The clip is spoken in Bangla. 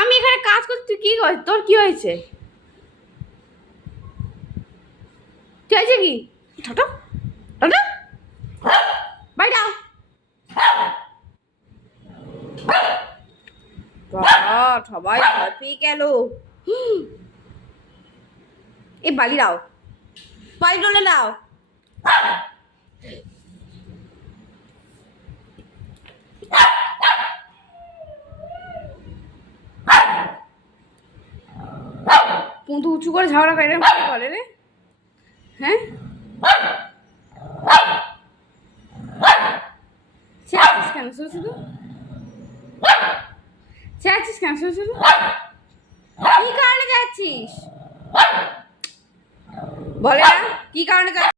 আমি এখানে কাজ করছি, তুই কি কর, তোর কি হয়েছে? কি হয়েছে কি? ছোট ছোট বাইরে আও। সবাই ভয় পেয়ে গেল। এই বালি দাও, বালি ডলে দাও। পুঁতু উঁচু করে ঝাড়া করে বলে রে। হ্যাঁ, চেঁচাচ্ছিস কেন শুধু শুধু? চেঁচাচ্ছিস কেন শুধু শুধু? কি কারণে যাচ্ছিস বলে না? কি কারণে যাচ্ছিস?